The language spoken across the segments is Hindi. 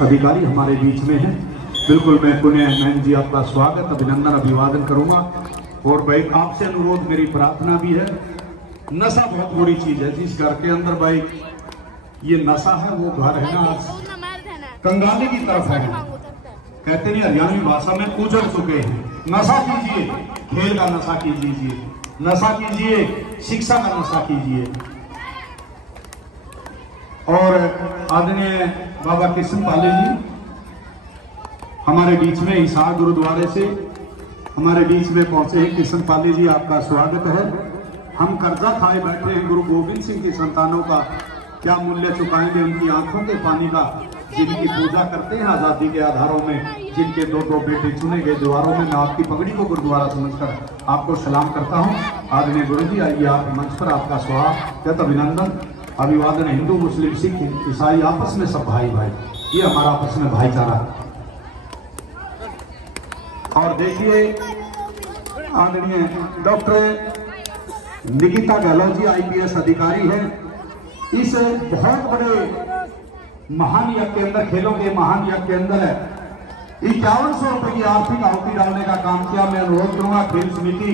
अधिकारी हमारे बीच में है। बिल्कुल मैं पुण्य मैन जी आपका स्वागत अभिनंदन अभिवादन करूंगा। और भाई आपसे अनुरोध मेरी प्रार्थना भी है, नशा बहुत बुरी चीज है। जिस घर के अंदर भाई ये नशा है वो घर है ना कंगाली की तरफ है। कहते नहीं हरियाणवी भाषा में उजड़ चुके हैं। नशा कीजिए, खेल का नशा कीजिए, नशा कीजिए, शिक्षा का नशा कीजिए। और आदरणीय बाबा कृष्ण पाले जी हमारे बीच में हिसार गुरुद्वारे से हमारे बीच में पहुंचे हैं। कृष्ण पाले जी आपका स्वागत है। हम कर्जा खाए बैठे हैं, गुरु गोविंद सिंह की संतानों का क्या मूल्य चुकाएंगे उनकी आंखों के पानी का, जिनकी पूजा करते हैं आजादी के आधारों में, जिनके दो दो बेटे चुने गए द्वारों में। मैं आपकी पगड़ी को गुरुद्वारा समझकर आपको सलाम करता हूँ। आदरणीय गुरु जी आइए आप मंच पर, आपका स्वागत अभिनंदन अभिवादन। हिंदू मुस्लिम सिख ईसाई आपस में सब भाई भाई, ये हमारा आपस में भाईचारा। और देखिए आदरणीय डॉक्टर निकिता गहलोत जी IPS अधिकारी है। इस बहुत बड़े महान यज्ञ के अंदर, खेलों के महान यज्ञ के अंदर 5100 रुपए की आर्थिक आहुति डालने का काम किया। मैं अनुरोध करूंगा खेल समिति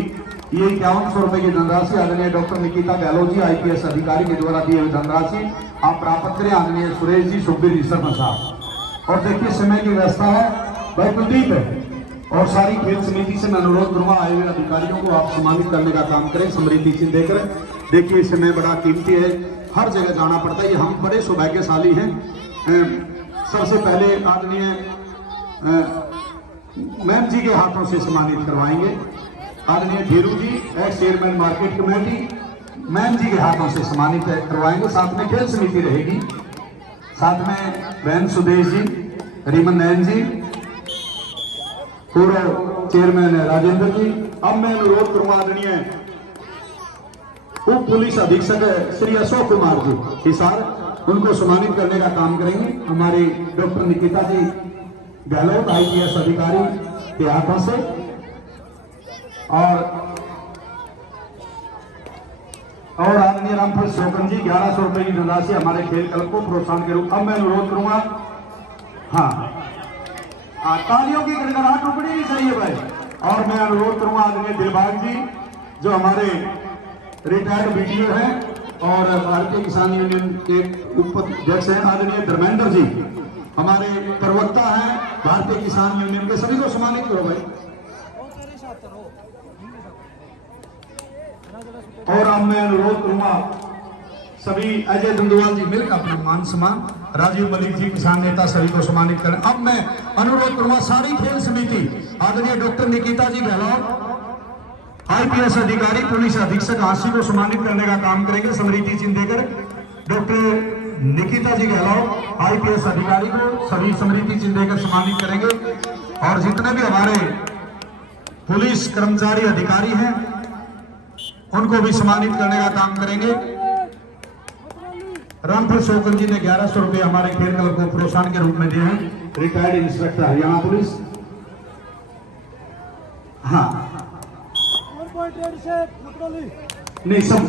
ये 5100 रुपए की धनराशि आदरणीय डॉक्टर निकिता गहलोत जी IPS अधिकारी के द्वारा दी हुई धनराशि आप प्राप्त करें। आदरणीय सुरेश जी, सुखबीर जी साहब। और देखिए समय की व्यवस्था है, भाई कुलदीप है और सारी खेल समिति से मैं अनुरोध करूंगा आए हुए अधिकारियों को आप सम्मानित करने का काम करें, स्मृति चिन्ह देकर। देखिए समय बड़ा कीमती है, हर जगह जाना पड़ता है, ये हम बड़े सौभाग्यशाली हैं। सबसे पहले आदरणीय मैम जी के हाथों से सम्मानित करवाएंगे। आदरणीय Dhiru ji ex chairman market committee ma'am ji के हाथों से सम्मानित करवाएंगे। साथ में खेल समिति रहेगी, साथ में बहन सुदेश जी, रीमन नयन जी, पूर्व चेयरमैन राजेंद्र जी। अब मैं अनुरोध करूंगा आदरणीय उप पुलिस अधीक्षक श्री अशोक कुमार जी हिसार, उनको सम्मानित करने का काम करेंगे। हमारी डॉक्टर निकिता जी गहलोत IPS अधिकारी के हाथों से। और आदरणीय रामफल शोकन जी 1100 रुपए की धनराशि हमारे खेल क्लब को प्रोत्साहन के रूप। अब मैं अनुरोध करूंगा, हाँ तालियों की गड़गड़ाहट रुकनी नहीं चाहिए भाई। और मैं अनुरोध करूंगा आदरणीय दिलबाग जी जो हमारे रिटायर्ड BDO हैं और भारतीय किसान यूनियन के उपाध्यक्ष हैं। आदरणीय धर्मेंद्र जी हमारे प्रवक्ता हैं भारतीय किसान यूनियन के, सभी को सम्मानित करो भाई। और अब मैं अनुरोध करूंगा सभी अजय दंदुवाल जी मिलकर अपना मान सम्मान, राजीव मलिक जी किसान नेता, सभी को सम्मानित करें। अब मैं अनुरोध करूंगा सारी खेल समिति आदरणीय डॉक्टर निकिता जी गहलोत IPS अधिकारी पुलिस अधीक्षक आशी को सम्मानित करने का काम करेंगे, स्मृति चिन्ह देकर। डॉक्टर निकिता जी गहलोत IPS अधिकारी को सभी स्मृति चिन्ह देकर सम्मानित करेंगे। और जितने भी हमारे पुलिस कर्मचारी अधिकारी हैं उनको भी सम्मानित करने का काम करेंगे। रामफल शोकन जी ने 1100 रुपए हमारे खेल क्लब को प्रोत्साहन के रूप में दिए हैं, रिटायर्ड इंस्पेक्टर हरियाणा पुलिस। हाँ नहीं सब,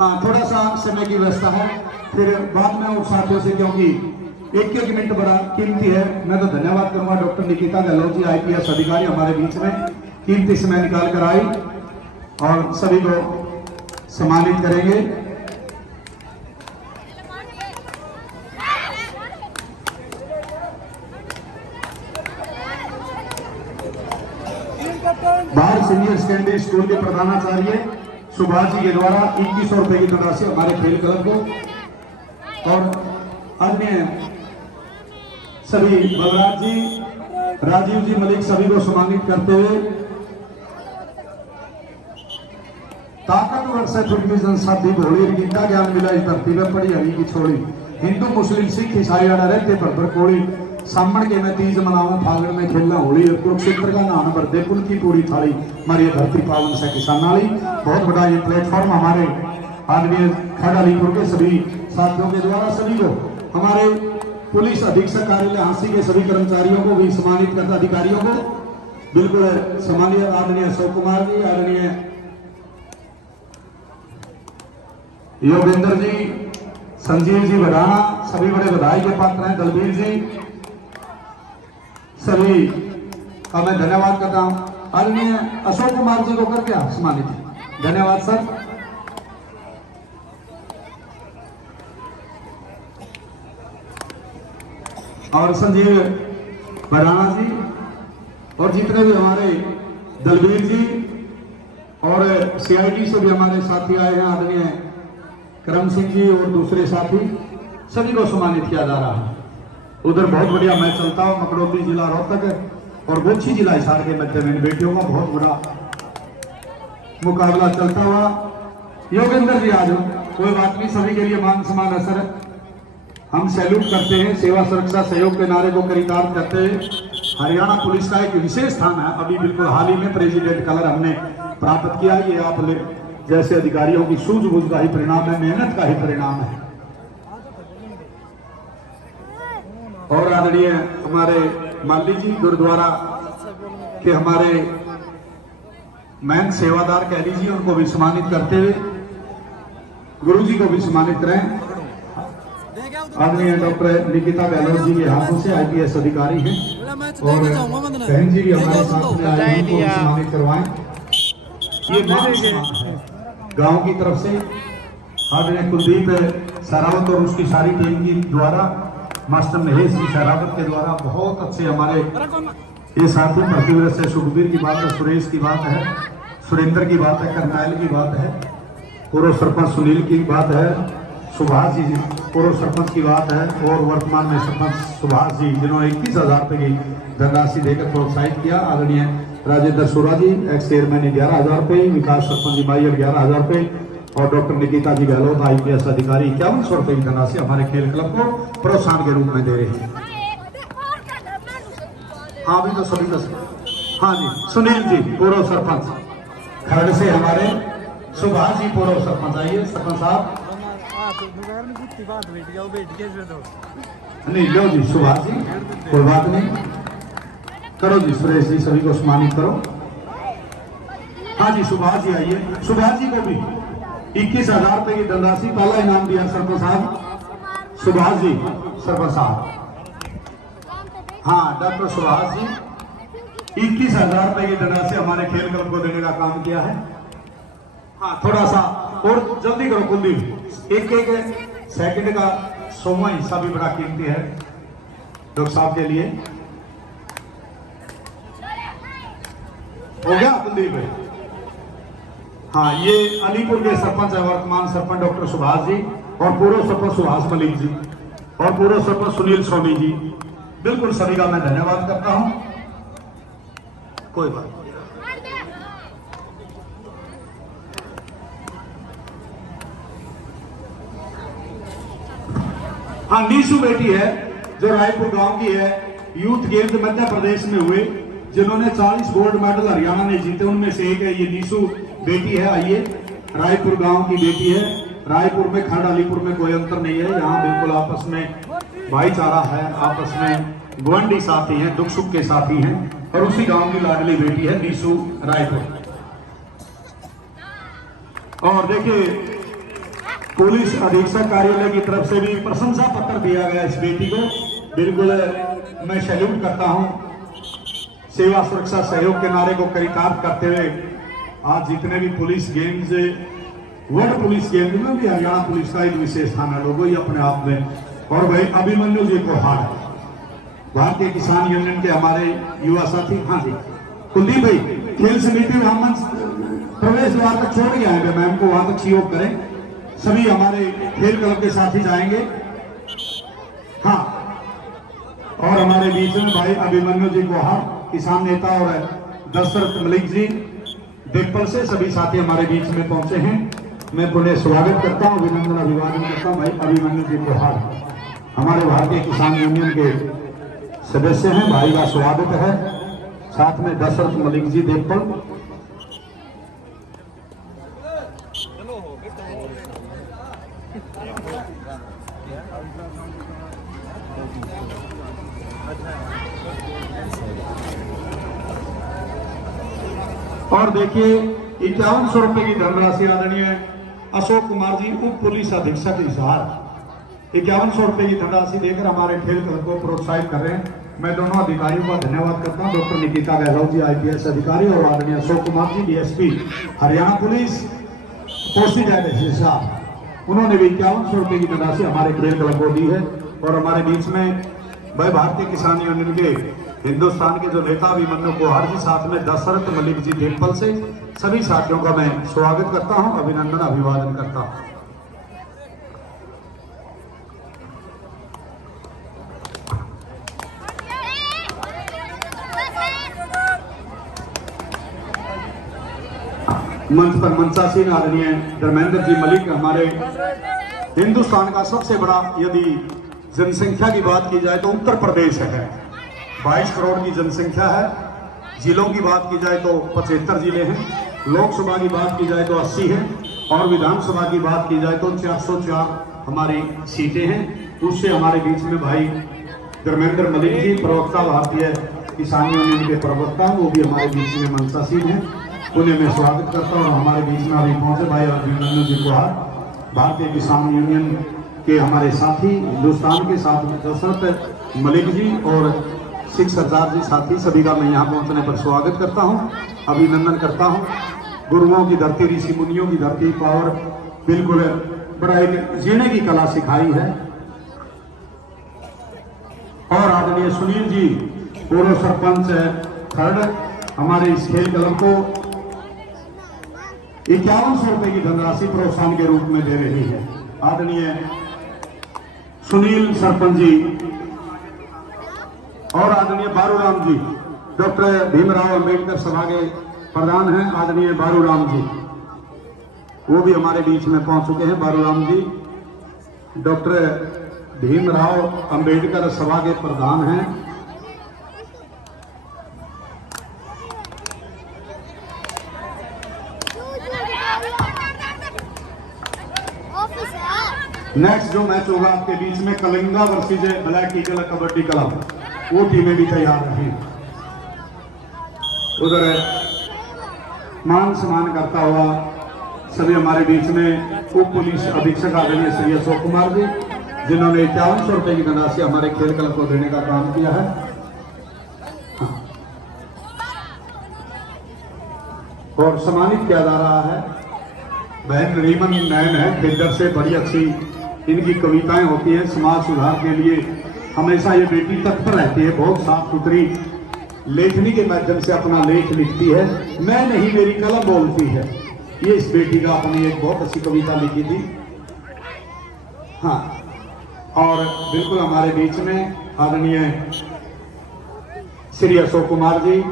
हाँ थोड़ा सा समय की व्यवस्था है, फिर बाद में उन साथियों से, क्योंकि एक एक मिनट बड़ा कीमती है। मैं तो धन्यवाद करूंगा डॉक्टर निकिता गहलोत जी IPS अधिकारी हमारे बीच में कीमती समय निकाल कर आई और सभी को सम्मानित करेंगे। बाहर सीनियर सेकेंडरी स्कूल के प्रधानाचार्य सुभाष जी के द्वारा 2100 रुपए की धनराशि हमारे खेल क्लब को। और अन्य सभी बलराज जी, राजीव जी, मलिक सभी को सम्मानित करते हुए ताकतवर से छुटकी जनसाधी भोली गीता ज्ञान मिला इस धरती में पड़ी हरी की छोड़ी। हिंदू मुस्लिम सिख ईसाई आड़ा रहते पर कोड़ी सामण के मैं तीज मनाऊं फागण में खेलना होली। कुरुक्षेत्र का नाम भरते कुल की पूरी थाली हमारी धरती पावन से किसानाली। बहुत बड़ा ये प्लेटफॉर्म हमारे आदरणीय खड़ालीपुर के सभी साथियों के द्वारा सभी को, हमारे पुलिस अधीक्षक कार्यालय हांसी के सभी कर्मचारियों को भी सम्मानित करता, अधिकारियों को बिल्कुल सम्मानित। आदरणीय अशोक कुमार जी, आदरणीय योगेंद्र जी, संजीव जी बड़ाना सभी बड़े बधाई के पात्र हैं। दलबीर जी सभी का मैं धन्यवाद करता हूं। आदरणीय अशोक कुमार जी को करके सम्मानित, धन्यवाद सर। और संजीव बड़ाना जी और जितने भी हमारे दलबीर जी और सीआईडी से भी हमारे साथी आए हैं, आदरणीय करम सिंह जी और दूसरे साथी, सभी को सम्मानित किया जा रहा है। उधर बहुत बढ़िया मैच चलता हुआ मकड़ौती जिला रोहतक और गोची जिला हिसार के मध्य में बेटियों का बहुत बड़ा मुकाबला चलता हुआ। योगेंद्र जी आज कोई बात नहीं, सभी के लिए मान सम्मान है सर। हम सैल्यूट करते हैं, सेवा सुरक्षा सहयोग के नारे को करितार्थ करते हैं। हरियाणा पुलिस का एक विशेष स्थान है। अभी बिल्कुल हाल ही में प्रेसिडेंट कलर हमने प्राप्त किया। ये आप जैसे अधिकारियों की सूझबूझ का ही परिणाम है, मेहनत का ही परिणाम है। और आदरणीय हमारे माली जी गुरुद्वारा के हमारे मैन सेवादार कह लीजिए, उनको भी सम्मानित करते हुए गुरु जी को भी सम्मानित करें। आदरणीय डॉक्टर निकिता गहलोत जी के हाथों से आईपीएस अधिकारी हैं और बहन जी भी हमारे साथ में आए हैं, उनको सम्मानित करवाएं। ये गांव की तरफ से आदरणीय कुलदीप सरावत और उसकी सारी टीम की द्वारा, मास्टर महेश जी सरावत के द्वारा बहुत अच्छे हमारे ये साथी प्रतिवर्ष से सुखबीर की बात है, सुरेश की बात है, सुरेंद्र की बात है, करनायल की बात है, पूर्व सरपंच सुनील की बात है, सुभाष जी पूर्व सरपंच की बात है और वर्तमान में सरपंच सुभाष जी जिन्होंने 21,000 रुपए की धनराशि देकर प्रोत्साहित किया। आदरणीय राजेंद्र सोरा जी एक्स चेयरमैन ने 11,000 रुपए, विकास सरपंच जी माइयर 11,000 रुपए और डॉक्टर निकिता जी गहलोत आईपीएस अधिकारी 5100 रुपए की धनराशि हमारे खेल क्लब को प्रोत्साहन के रूप में दे रहे हैं। हाँ भी तो सभी का हाँ जी, सुनील जी पूर्व सरपंच खरड़ से हमारे, सुभाष जी पूर्व सरपंच, आइए सरपंच साहब। नहीं लो जी सुभाष जी, कोई बात नहीं, करो जी सुरेश जी, सभी को सम्मानित करो। हाँ जी सुभाष जी आइए। सुभाष जी को भी 21,000 रुपए की धनराशि पहला इनाम दिया सरपंच साहब, सुभाष जी सरपंच साहब। हाँ डॉक्टर सुभाष जी 21,000 रुपए की धनराशि हमारे खेल क्लब को देने का काम किया है। हाँ थोड़ा सा और जल्दी करो कुलदीप, एक सेकंड का 100वां हिस्सा भी बड़ा कीमती है डॉक्टर साहब के लिए। हो गया कुलदीप भाई? हाँ ये अलीपुर के सरपंच है, वर्तमान सरपंच डॉक्टर सुभाष जी और पूर्व सरपंच सुभाष मलिक जी और पूर्व सरपंच सुनील सोनी जी। बिल्कुल सभी का मैं धन्यवाद करता हूं। कोई बात नहीं। हाँ नीशू बेटी है जो रायपुर गांव की है, यूथ गेम्स मध्य प्रदेश में हुए जिन्होंने 40 गोल्ड मेडल हरियाणा ने जीते, उनमें से एक है ये नीशू बेटी है। आइए, रायपुर गांव की बेटी है। रायपुर में खंड अलीपुर में कोई अंतर नहीं है, यहाँ बिल्कुल आपस में भाईचारा है, आपस में गुआंढी साथी हैं, दुख सुख के साथी हैं और उसी गांव की लाडली बेटी है नीशू रायपुर। और देखिए पुलिस अधीक्षक कार्यालय की तरफ से भी प्रशंसा पत्र दिया गया इस बेटी को, बिल्कुल मैं सैल्यूट करता हूं। सेवा सुरक्षा सहयोग के नारे को करितार्थ करते हुए आज जितने भी police games, world police games में भी हरियाणा पुलिस का एक विशेष स्थान है लोगों ही अपने आप में। और भाई अभिमन्यु जी को हार, भारतीय किसान यूनियन के हमारे युवा साथी। हाँ जी कुलदीप भाई, खेल समिति में हम प्रवेश द्वार तक छोड़ गया है, मैम को वहां तक सहयोग करें। सभी हमारे खेल क्लब के साथी जाएंगे। हाँ और हमारे बीच में भाई अभिमन्यु जी को हार, किसान नेता और दशरथ मलिक जी देवपल से सभी साथी हमारे बीच में पहुंचे हैं। मैं पुनः स्वागत करता हूं, अभिनंदन अभिवादन करता हूं। भाई अभिमन्यु जी को हार हमारे भारतीय किसान यूनियन के सदस्य हैं, भाई का स्वागत है। साथ में दशरथ मलिक जी देवपल। और देखिए 5100 रुपए की धनराशि आदरणीय अशोक कुमार जी उप पुलिस अधीक्षक हिसार ₹5100 की धनराशि देकर हमारे खेल क्लब को प्रोत्साहित कर रहे हैं। मैं दोनों अधिकारियों का धन्यवाद करता हूं, डॉक्टर निकिता गहलोत जी IPS अधिकारी और आदरणीय Ashok Kumar ji DSP Haryana police posted additional साहब, उन्होंने भी ₹5100 की धनराशि हमारे खेल क्लब को दी है। और हमारे बीच में वह भारतीय किसान यूनियन के हिंदुस्तान के जो नेता अभिमन्यु कोहार जी, साथ में दशरथ मलिक जी टेम्पल से सभी साथियों का मैं स्वागत करता हूं, अभिनंदन अभिवादन करता हूं। मंच पर मंचासीन आदरणीय धर्मेंद्र जी मलिक, हमारे हिंदुस्तान का सबसे बड़ा, यदि जनसंख्या की बात की जाए तो उत्तर प्रदेश है, 22 करोड़ की जनसंख्या है। जिलों की बात की जाए तो 75 जिले हैं, लोकसभा की बात की जाए तो 80 है और विधानसभा की बात की जाए तो 404 हमारी सीटें हैं। उससे हमारे बीच में भाई धर्मेंद्र मलिक जी, प्रवक्ता भारतीय किसान यूनियन के प्रवक्ता, वो भी हमारे बीच में मंचासीन हैं, उन्हें मैं स्वागत करता हूँ। और हमारे बीच में अभी पहुंचे भाई अभिनंदन जी कोहार, भारतीय किसान यूनियन के हमारे साथी, हिंदुस्तान के साथ में दशरथ मलिक जी और सिख सरदार जी साथी, सभी का मैं यहाँ पहुंचने पर स्वागत करता हूँ, अभिनंदन करता हूँ। गुरुओं की धरती, ऋषि मुनियों की धरती, पावर बिल्कुल बड़ा एक जीने की कला सिखाई है। और आदरणीय सुनील जी, पूर्व सरपंच थर्ड, हमारे इस खेल क्लब को ₹5100 की धनराशि प्रोत्साहन के रूप में दे रही है। आदरणीय सुनील सरपंच जी और आदरणीय बारूराम जी, डॉक्टर भीमराव अंबेडकर सभा के प्रधान हैं आदरणीय बारूराम जी, वो भी हमारे बीच में पहुंच चुके हैं। बारूराम जी डॉक्टर भीमराव अंबेडकर सभा के प्रधान हैं। नेक्स्ट जो मैच होगा आपके बीच में Kalinga versus Black Eagle kabaddi club, वो टीमें भी तैयार रही। उधर मान सम्मान करता हुआ सभी हमारे बीच में उप पुलिस अधीक्षक आदरणीय श्री अशोक कुमार जी, जिन्होंने ₹5100 की धनराशि हमारे खेल क्लब को देने का काम किया है। और सम्मानित किया जा रहा है बहन रीमन नैन है, फिल्डर से, बड़ी अच्छी इनकी कविताएं होती हैं, समाज सुधार के लिए हमेशा ये बेटी तत्पर रहती है, बहुत साफ सुथरी लेखनी के माध्यम से अपना लेख लिखती है। मैं नहीं मेरी कलम बोलती है, ये इस बेटी का अपनी एक बहुत अच्छी कविता लिखी थी। हाँ, और बिल्कुल हमारे बीच में आदरणीय श्री अशोक कुमार जी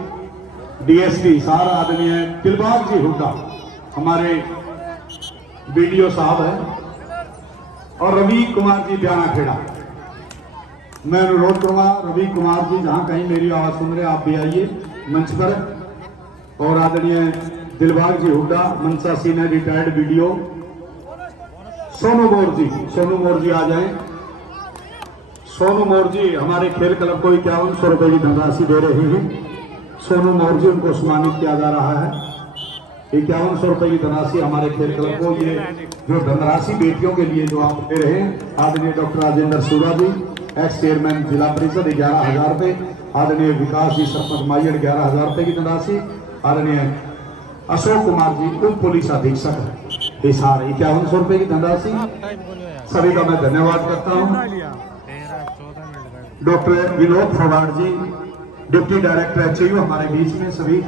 DSP सार, आदरणीय दिलबाग जी हुड्डा हमारे BDO साहब हैं, और रवि कुमार जी ब्याना खेड़ा। मैं अनुरोध करूंगा रवि कुमार जी, जहां कहीं मेरी आवाज सुन रहे आप भी आइए मंच पर। और आदरणीय दिलबाग जी हुड्डा, मंचासीन है, रिटायर्ड BDO। सोनू मोर जी आ जाएं। सोनू मोर जी हमारे खेल क्लब को ₹5100 की धनराशि दे रहे हैं। सोनू मोर जी, उनको सम्मानित किया जा रहा है। ₹5100 की धनराशि हमारे खेल क्लब को, ये जो धनराशि बेटियों के लिए जो आप दे रहे हैं, आदरणीय डॉक्टर राजेंद्र सूरा जी, एक्स चेयरमैन जिला परिषद, ₹11,000। आदरणीय विकास जी सरपंच माइयर, ₹11,000 की धनराशि। आदरणीय अशोक कुमार जी उप पुलिस अधीक्षक हिसार, ₹5100 की धनराशि। सभी का मैं धन्यवाद करता हूँ। डॉक्टर विनोद फवाड़ जी, डिप्टी डायरेक्टर HAU हमारे बीच में सभी।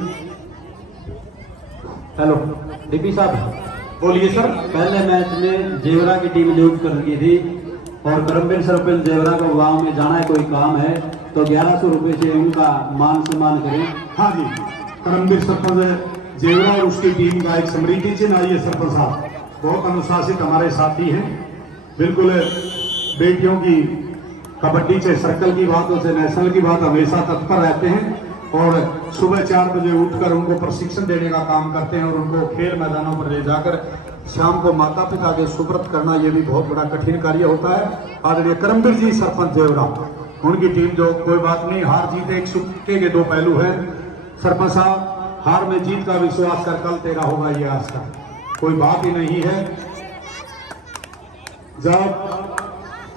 हेलो DP साहब, बोलिए सर। पहले मैच में जेवरा की टीम लूज कर रही थी और करमबीर सरपंच जेवरा को गांव में जाना है, कोई काम है, तो ₹1100 से उनका मान सम्मान करें। हाँ जी, करमबीर सरपंच जेवरा और उसकी टीम का एक स्मृति चिन्ह। आइए सरपंच साहब, बहुत अनुशासित हमारे साथी हैं, बिल्कुल बेटियों की कबड्डी से, सर्कल की बातों से, नेशनल की बात हमेशा तत्पर रहते हैं और सुबह 4 बजे उठकर उनको प्रशिक्षण देने का काम करते हैं और उनको खेल मैदानों पर ले जाकर शाम को माता पिता के सुपुर्द करना, ये भी बहुत बड़ा कठिन कार्य होता है। आदरणीय करमबीर जी सरपंच जेवरा, उनकी टीम, जो कोई बात नहीं, हार जीत एक सिक्के के 2 पहलू हैं। सरपंच साहब, हार में जीत का विश्वास कर, कल तेरा होगा ये आज का कोई बात ही नहीं है। जब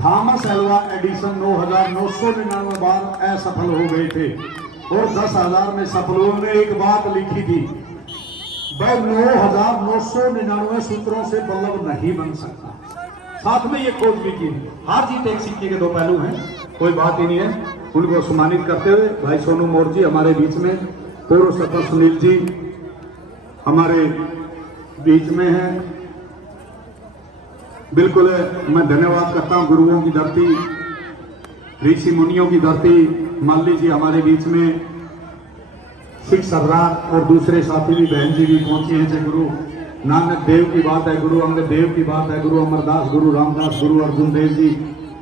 थॉमस एल्वा एडिसन 9,999 बार असफल हो गए थे और 10,000 में सफलों ने एक बात लिखी थी, वह 9,999 सूत्रों से बल्लभ नहीं बन सकता। साथ में ये खोज भी की, हार जीत एक सिक्के के दो पहलू हैं, कोई बात ही नहीं है। उनको सम्मानित करते हुए भाई सोनू मोर जी हमारे बीच में, पूर्व सरपंच सुनील जी हमारे बीच में हैं। बिल्कुल मैं धन्यवाद करता हूं गुरुओं की धरती, ऋषि मुनियों की धरती, माली जी हमारे बीच में, सिख सरदार और दूसरे साथी भी बहन जी भी पहुंचे हैं। जय गुरु नानक देव की बात है, गुरु अंगद देव की बात है, गुरु अमरदास, गुरु रामदास, गुरु अर्जुन देव जी,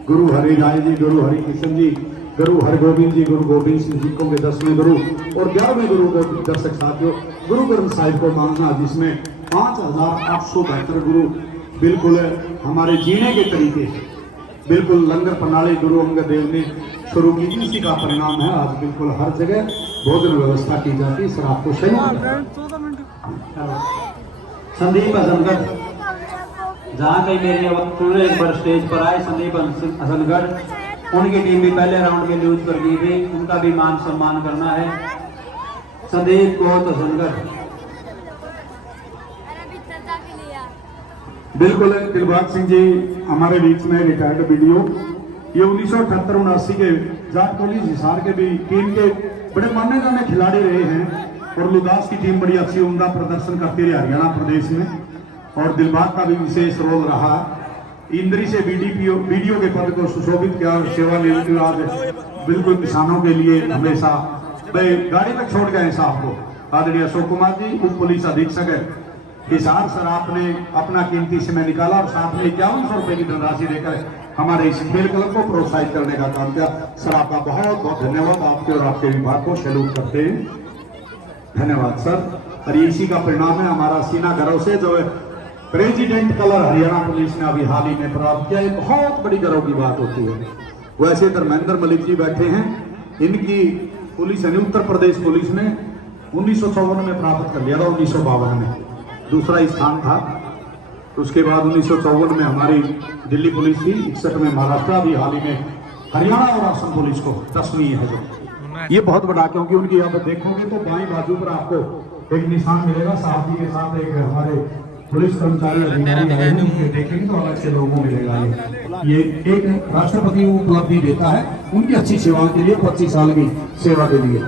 गुरु हरि राय जी, गुरु हरि किशन जी, गुरु हरगोविंद जी, गुरु गोविंद सिंह जी को के 10वें गुरु और 11वें गुरु को दर्शक साथियों गुरु ग्रंथ साहिब को मांगना, जिसमें 5,872 गुरु बिल्कुल हमारे जीने के तरीके बिल्कुल लंगर प्रणाली गुरु अंगद देव ने शुरू की थी, इसी का परिणाम है आज बिल्कुल हर जगह भोजन व्यवस्था की जाती है। सर आपको संदीप हसनगढ़, जहाँ कहीं मेरी आवाज एक बार स्टेज पर आए, संदीप हसनगढ़, उनकी टीम भी पहले राउंड में लूज कर दी थी, उनका भी मान सम्मान करना है। संदीप बहुत हसनगढ़ बिल्कुल दिलबाग सिंह जी हमारे बीच में रिटायर्ड वीडियो, ये 1978-79 के जाट पुलिस हिसार के भी टीम के बड़े माने जाने खिलाड़ी रहे हैं और लुदास की टीम बड़ी अच्छी उम्दा प्रदर्शन करती रही हरियाणा प्रदेश में, और दिलबाग का भी विशेष रोल रहा। इंद्री से वीडियो के पद को सुशोभित किया और सेवा निवृत्ति बिल्कुल किसानों के लिए हमेशा भाई गाड़ी तक छोड़ गए साहब को। आदरणीय अशोक कुमार जी उप पुलिस अधीक्षक है हिसार, सर आपने अपना कीमती समय निकाला और साथ में 5100 रुपए की धनराशि देकर हमारे इस खेल क्लब को प्रोत्साहित करने का काम किया। सर आपका बहुत बहुत धन्यवाद, आपके और आपके विभाग को सैल्यूट करते हैं, धन्यवाद सर। और इसी का परिणाम है हमारा सीना गर्व से जो प्रेसिडेंट कलर हरियाणा पुलिस ने अभी हाल ही में प्राप्त किया, बहुत बड़ी गर्व की बात होती है। वैसे धर्मेंद्र मलिक जी बैठे हैं, इनकी पुलिस यानी उत्तर प्रदेश पुलिस ने 1954 में प्राप्त कर लिया था, 1952 में दूसरा स्थान था। उसके बाद 1954 में हमारी दिल्ली पुलिस थी, 61 में महाराष्ट्र, भी हाल ही में हरियाणा और असम पुलिस को 10वीं है जो ये बहुत बड़ा, क्योंकि उनकी आप देखोगे तो बाईं बाजू पर आपको एक निशान मिलेगा, साथ ही के साथ एक हमारे पुलिस कर्मचारी अधिकारी आए हैं, देखेंगे तो अलग से लोगों मिलेगा। ये एक राष्ट्रपति उपलब्धि देता है उनकी अच्छी सेवाओं के लिए, 25 साल की सेवा के लिए।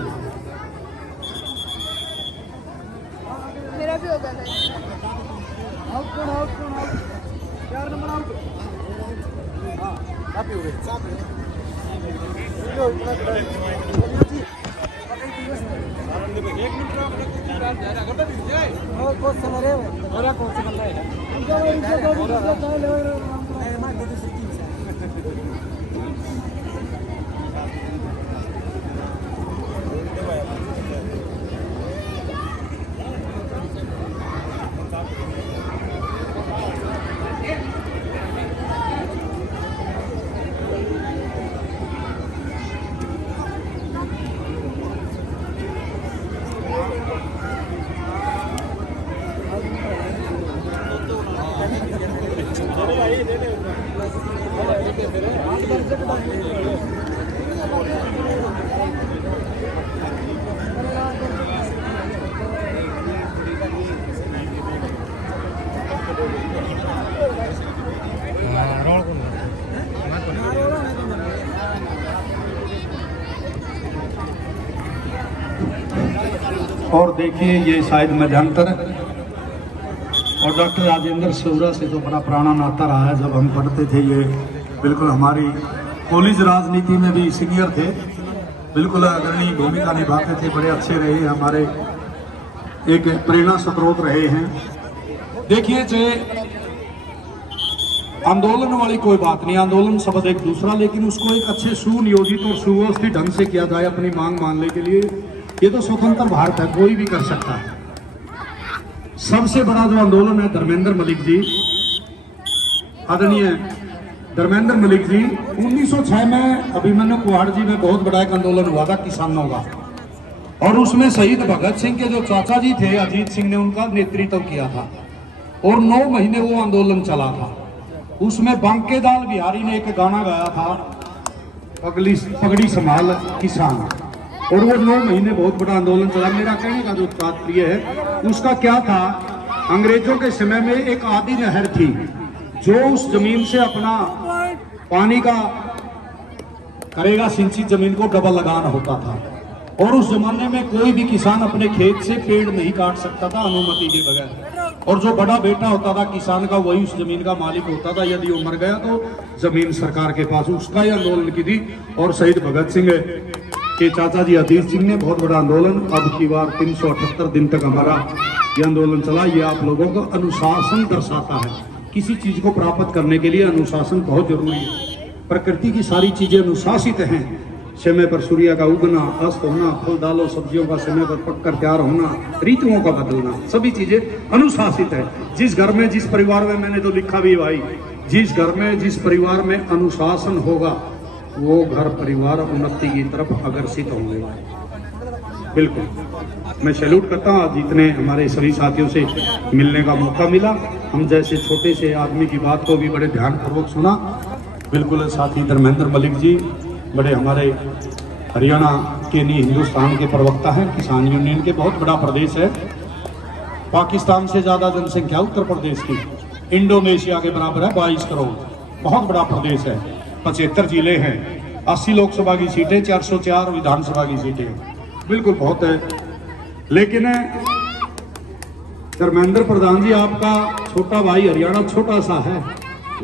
और देखिए ये शायद मध्यांतर और डॉक्टर राजेंद्र सौरा से तो बड़ा पुराना नाता रहा है, जब हम पढ़ते थे ये बिल्कुल हमारी पुलिस राजनीति में भी सीनियर थे, बिल्कुल अग्रणी भूमिका निभाते थे, बड़े अच्छे रहे, हमारे एक प्रेरणा स्रोत रहे हैं। देखिए जे आंदोलन वाली कोई बात नहीं, आंदोलन शब्द एक दूसरा, लेकिन उसको एक अच्छे सुनियोजित और सुव्यवस्थित ढंग से किया जाए अपनी मांग मानने के लिए, ये तो स्वतंत्र भारत है, कोई भी कर सकता है। सबसे बड़ा जो आंदोलन है धर्मेंद्र मलिक जी, आदरणीय धर्मेंद्र मलिक जी, 1906 में अभिमन्यु कुहाड़ जी में बहुत बड़ा एक आंदोलन हुआ था किसानों का, और उसमें शहीद भगत सिंह के जो चाचा जी थे अजीत सिंह ने उनका नेतृत्व किया था, और 9 महीने वो आंदोलन चला था। उसमें बांकेदाल बिहारी ने एक गाना गाया था, पगड़ी पगड़ी संभाल किसान, और वो 9 महीने बहुत बड़ा आंदोलन चला। मेरा कहने का जो तात्पर्य है उसका क्या था, अंग्रेजों के समय में एक आदि नहर थी जो उस जमीन से अपना पानी का करेगा सिंचित जमीन को डबल लगाना होता था, और उस जमाने में कोई भी किसान अपने खेत से पेड़ नहीं काट सकता था अनुमति के बगैर, और जो बड़ा बेटा होता था किसान का वही उस जमीन का मालिक होता था। यदि वो मर गया तो जमीन सरकार के पास। उसका ही आंदोलन की थी, और शहीद भगत सिंह के चाचा जी अधीर सिंह ने बहुत बड़ा आंदोलन, अब की बार 378 दिन तक हमारा ये आंदोलन चला। ये आप लोगों का अनुशासन दर्शाता है। किसी चीज को प्राप्त करने के लिए अनुशासन बहुत जरूरी है। प्रकृति की सारी चीजें अनुशासित हैं। समय पर सूर्य का उगना, अस्त होना, फल दालों सब्जियों का समय पर पककर तैयार होना, ऋतुओं का बदलना, सभी चीजें अनुशासित है। जिस घर में, जिस परिवार में, मैंने तो लिखा भी भाई, जिस घर में, जिस परिवार में अनुशासन होगा वो घर परिवार उन्नति की तरफ अग्रसित होंगे। बिल्कुल मैं सैल्यूट करता हूँ। आज इतने हमारे सभी साथियों से मिलने का मौका मिला। हम जैसे छोटे से आदमी की बात को भी बड़े ध्यानपूर्वक सुना। बिल्कुल साथी धर्मेंद्र मलिक जी बड़े हमारे हरियाणा के नहीं हिंदुस्तान के प्रवक्ता हैं। किसान यूनियन के बहुत बड़ा प्रदेश है। पाकिस्तान से ज़्यादा जनसंख्या उत्तर प्रदेश की, इंडोनेशिया के बराबर है, 22 करोड़, बहुत बड़ा प्रदेश है। 75 जिले हैं, 80 लोकसभा की सीटें, 404 विधानसभा की सीटें, बिल्कुल बहुत है। लेकिन धर्मेंद्र प्रधान जी, आपका छोटा भाई हरियाणा छोटा सा है,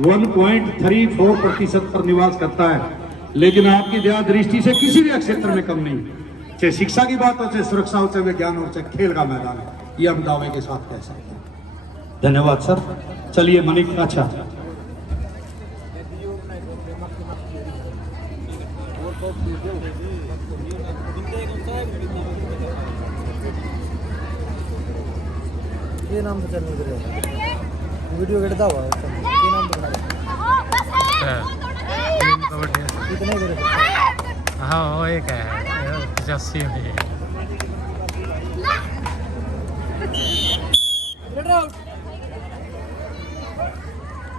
1.34% पर निवास करता है, लेकिन आपकी दया दृष्टि से किसी भी क्षेत्र में कम नहीं, चाहे शिक्षा की बात हो, चाहे सुरक्षा हो, चाहे विज्ञान हो, चाहे खेल का मैदान है, ये हम दावे के साथ कह सकते हैं। धन्यवाद सर। चलिए मनिक, अच्छा ये नाम तो चैनल करेगा वीडियो गिरता हुआ है, ये नाम तो कितने करे? हाँ वो एक है 85 में। Get out!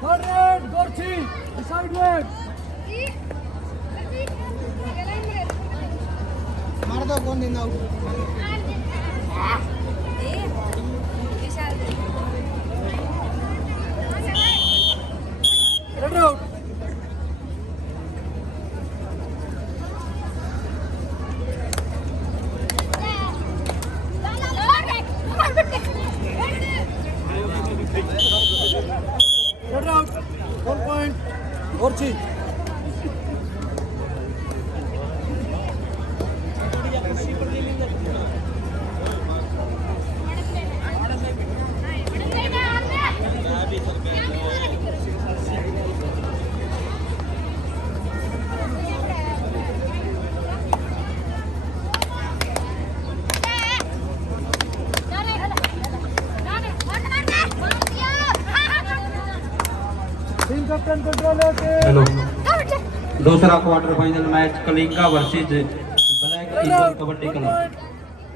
Forward, Gorchi, sideways. मार दो कौन नहीं ना Get out! Get out! 1 point. Gorchi. Team captain control okay. Hello, दूसरा quarter final match Kalinga versus Black Eagle kabaddi club.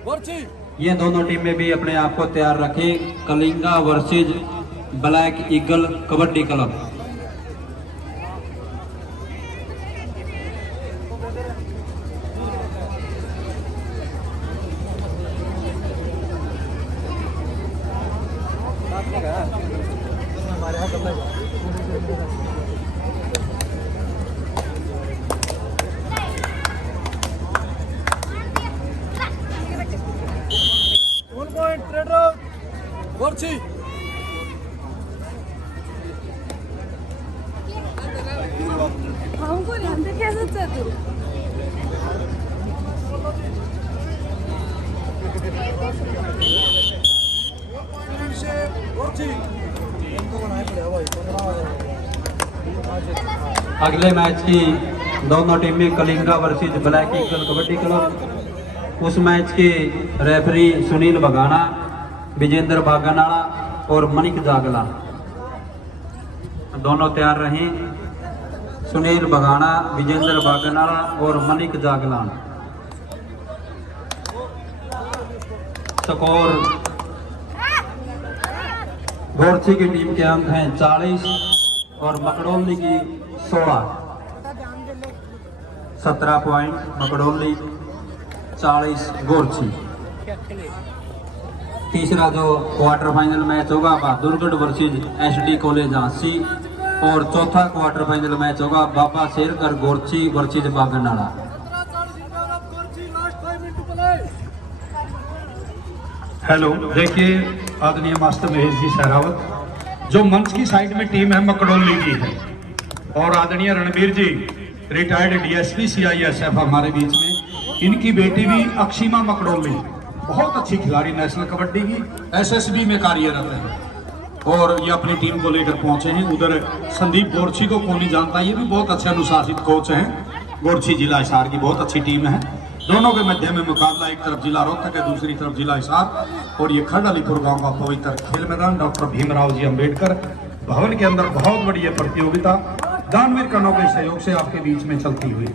Gorchi. ये दोनों टीमें भी अपने आप को तैयार रखें। Kalinga versus Black Eagle kabaddi club. हमारे यहाँ कब लगा? One point, red out. Gorchi. हमको नहीं कैसे तू Gorchi. इनको बनाए पड़े भाई 15 अगले मैच की दोनों टीमें Kalinga versus Black Eagle kabaddi club. उस मैच के रेफरी सुनील बगाना, विजेंद्र बागनाड़ा और मनिक जागला। दोनों तैयार रहें। सुनील बगाना, विजेंद्र बागनाड़ा और मनिक जागला। स्कोर गोरछी की टीम के अंक हैं 40 और मकडोली की 16। 17 पॉइंट मकडोली, 40 गोरछी। तीसरा जो क्वार्टर फाइनल मैच होगा Bahadurgarh versus SD college Jhansi, और चौथा क्वार्टर फाइनल मैच होगा बाबा शेरकर गोरछी वर्सेज बागनाड़ा। हेलो, देखिए आदरणीय मास्टर महेश जी सहरावत, जो मंच की साइड में टीम है मकडोली की है, और आदरणीय रणबीर जी रिटायर्ड DSP CISF हमारे बीच में, इनकी बेटी भी अक्षिमा मकडोली बहुत अच्छी खिलाड़ी, नेशनल कबड्डी की SSB में कार्यरत है, और ये अपनी टीम को लेकर पहुंचे हैं। उधर संदीप गोरछी को कौन नहीं जानता, ये भी बहुत अच्छे अनुशासित कोच हैं। गोरछी जिला हिसार की बहुत अच्छी टीम है। दोनों के मध्य में मुकाबला, एक तरफ जिला रोहतक है, दूसरी तरफ जिला हिसार, और ये खड़ालीपुर गांव का पवित्र खेल मैदान डॉक्टर भीमराव जी अंबेडकर भवन के अंदर बहुत बड़ी ये प्रतियोगिता दानवीर कनों के सहयोग से आपके बीच में चलती हुई।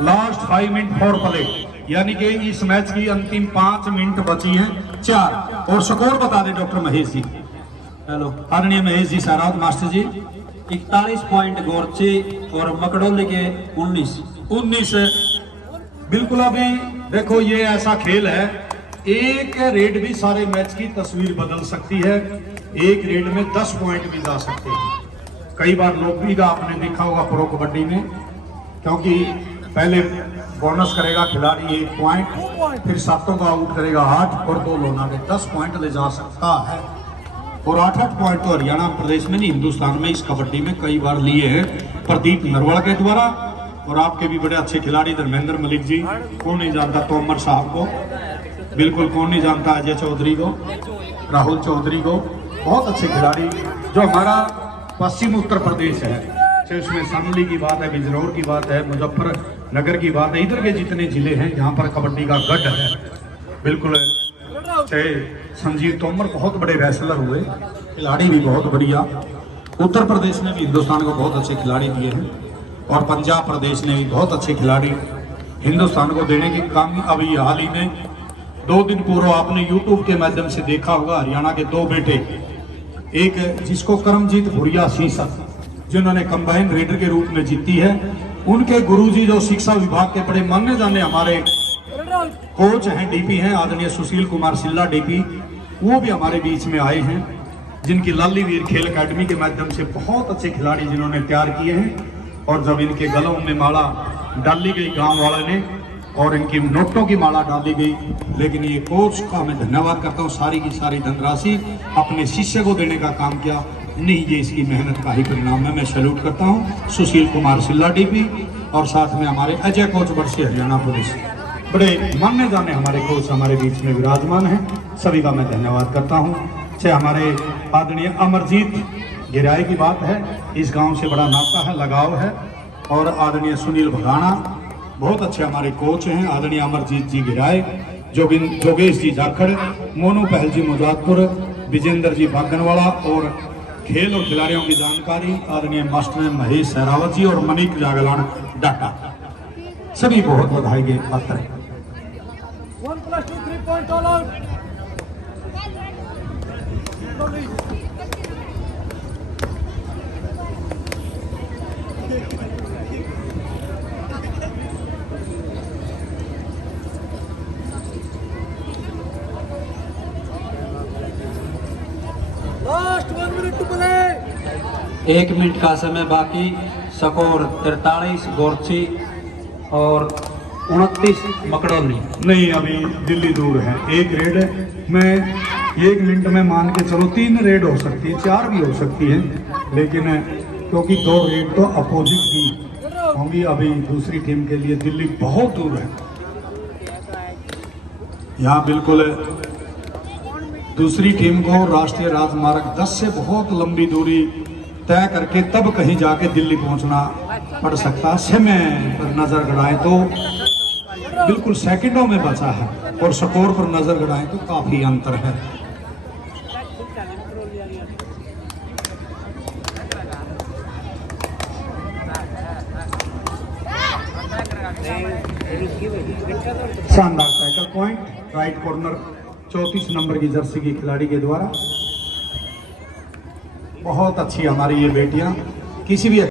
लास्ट 5 मिनट फॉर प्ले, यानी कि इस मैच की अंतिम 5 मिनट बची हैं 4, और स्कोर बता दें डॉक्टर महेश जी। हेलो, आदरणीय महेश जी सहरावत मास्टर जी। 41 पॉइंट गोरछी और मकडोली के 19। बिल्कुल, अभी देखो ये ऐसा खेल है, एक रेड भी सारे मैच की तस्वीर बदल सकती है, एक रेड में 10 पॉइंट भी जा सकते हैं। कई बार लोग का आपने देखा होगा प्रो कबड्डी में, क्योंकि पहले बोनस करेगा खिलाड़ी 1 पॉइंट, फिर 7 का आउट करेगा 8, और 2 लोना के 10 पॉइंट ले जा सकता है। और 8 पॉइंट तो हरियाणा प्रदेश में नहीं, हिंदुस्तान में इस कबड्डी में कई बार लिए हैं प्रदीप नरवाल के द्वारा, और आपके भी बड़े अच्छे खिलाड़ी धर्मेंद्र मलिक जी, कौन नहीं जानता तोमर साहब को, बिल्कुल कौन नहीं जानता अजय चौधरी को, राहुल चौधरी को, बहुत अच्छे खिलाड़ी जो हमारा पश्चिम उत्तर प्रदेश है, चाहे उसमें शामली की बात है, बिजनौर की बात है, मुजफ्फरनगर की बात है, इधर के जितने जिले हैं जहाँ पर कबड्डी का गढ़ है, बिल्कुल। चाहे संजीव तोमर बहुत बड़े रेसलर हुए, खिलाड़ी भी बहुत बढ़िया। उत्तर प्रदेश ने भी हिंदुस्तान को बहुत अच्छे खिलाड़ी दिए हैं, और पंजाब प्रदेश ने भी बहुत अच्छे खिलाड़ी हिंदुस्तान को देने की काम अभी हाल ही में 2 दिन पूर्व आपने यूट्यूब के माध्यम से देखा होगा। हरियाणा के 2 बेटे, एक जिसको करमजीत भुरिया शीर्षक, जिन्होंने कंबाइन रेडर के रूप में जीती है, उनके गुरुजी जो शिक्षा विभाग के बड़े माने जाने हमारे कोच हैं, DP हैं, आदरणीय सुशील कुमार सिल्ला DP, वो भी हमारे बीच में आए हैं, जिनकी लाली वीर खेल अकेडमी के माध्यम से बहुत अच्छे खिलाड़ी जिन्होंने तैयार किए हैं। और जब इनके गलों में माला डाली गई गांव वाले ने, और इनकी नोटों की माला डाली गई, लेकिन ये कोच का मैं धन्यवाद करता हूँ, सारी की सारी धनराशि अपने शिष्य को देने का काम किया, नहीं ये इसकी मेहनत का ही परिणाम है। मैं सैल्यूट करता हूँ सुशील कुमार सिल्ला DP, और साथ में हमारे अजय कोच वर्षी हरियाणा पुलिस, बड़े मान्य जाने हमारे कोच हमारे बीच में विराजमान हैं, सभी का मैं धन्यवाद करता हूँ। चाहे हमारे आदरणीय अमरजीत गिराए की बात है, इस गांव से बड़ा नाता है, लगाव है, और आदरणीय सुनील भगाना बहुत अच्छे हमारे कोच हैं, आदरणीय अमरजीत जी गिराए, जोगेश जी जाखड़, मोनू पहल जी मुजादपुर, विजेंद्र जी बागनवाड़ा, और खेल और खिलाड़ियों की जानकारी आदरणीय मास्टर महेश सहरावत जी और मनीक जागलान डाटा, सभी बहुत बधाई के पात्र हैं। 1+2 3 point all out. Last 1 minute to play. 1 minute का समय बाकी, स्कोर 43 गोरछी और 29 मकडोली। नहीं, अभी दिल्ली दूर है, एक रेड में 1 मिनट में मान के चलो 3 रेड हो सकती है, 4 भी हो सकती है, लेकिन क्योंकि 2 रेड तो अपोजिट की होंगी, अभी दूसरी टीम के लिए दिल्ली बहुत दूर है। यहाँ बिल्कुल दूसरी टीम को राष्ट्रीय राजमार्ग 10 से बहुत लंबी दूरी तय करके तब कहीं जाके दिल्ली पहुंचना पड़ सकता है। समय पर नजर गड़ाएं तो बिल्कुल सेकंडों में बचा है, और स्कोर पर नजर गड़ाएं तो काफी अंतर है। शानदार tackle point, right corner 34 number की जर्सी की खिलाड़ी के द्वारा। बहुत अच्छी हमारी ये बेटियां किसी भी